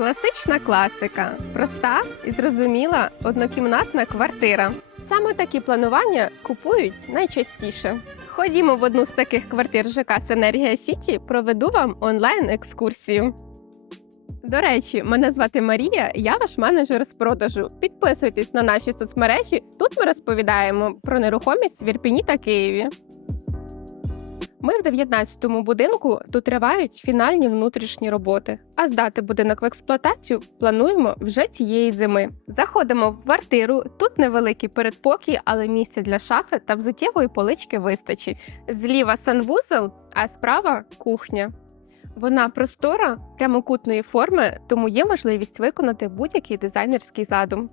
Класична класика, проста і зрозуміла однокімнатна квартира. Саме такі планування купують найчастіше. Ходімо в одну з таких квартир ЖК Синергія Сіті, проведу вам онлайн-екскурсію. До речі, мене звати Марія, я ваш менеджер з продажу. Підписуйтесь на наші соцмережі. Тут ми розповідаємо про нерухомість в Ірпіні та Києві. Ми в 19-му будинку тут тривають фінальні внутрішні роботи. А здати будинок в експлуатацію плануємо вже цієї зими. Заходимо в квартиру. Тут невеликий передпокій, але місця для шафи та взуттєвої полички вистачить. Зліва санвузол, а справа кухня. Вона простора, прямокутної форми, тому є можливість виконати будь-який дизайнерський задум.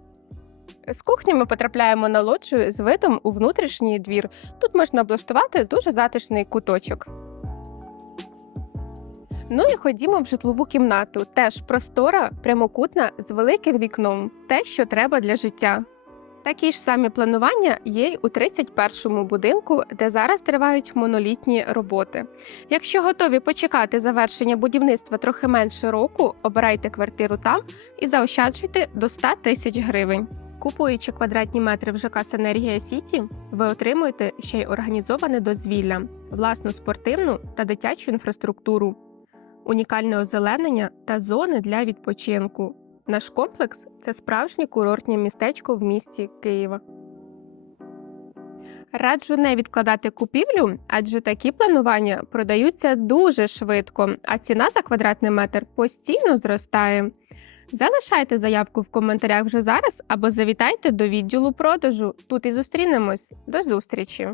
З кухні ми потрапляємо на лоджію з видом у внутрішній двір. Тут можна облаштувати дуже затишний куточок. Ну і ходімо в житлову кімнату. Теж простора, прямокутна з великим вікном. Те, що треба для життя. Такі ж самі планування є й у 31-му будинку, де зараз тривають монолітні роботи. Якщо готові почекати завершення будівництва трохи менше року, обирайте квартиру там і заощаджуйте до 100 тисяч гривень. Купуючи квадратні метри в ЖК Синергія Сіті, ви отримуєте ще й організоване дозвілля, власну спортивну та дитячу інфраструктуру, унікальне озеленення та зони для відпочинку. Наш комплекс це справжнє курортне містечко в місті Києва. Раджу не відкладати купівлю, адже такі планування продаються дуже швидко, а ціна за квадратний метр постійно зростає. Залишайте заявку в коментарях вже зараз або завітайте до відділу продажу. Тут і зустрінемось. До зустрічі!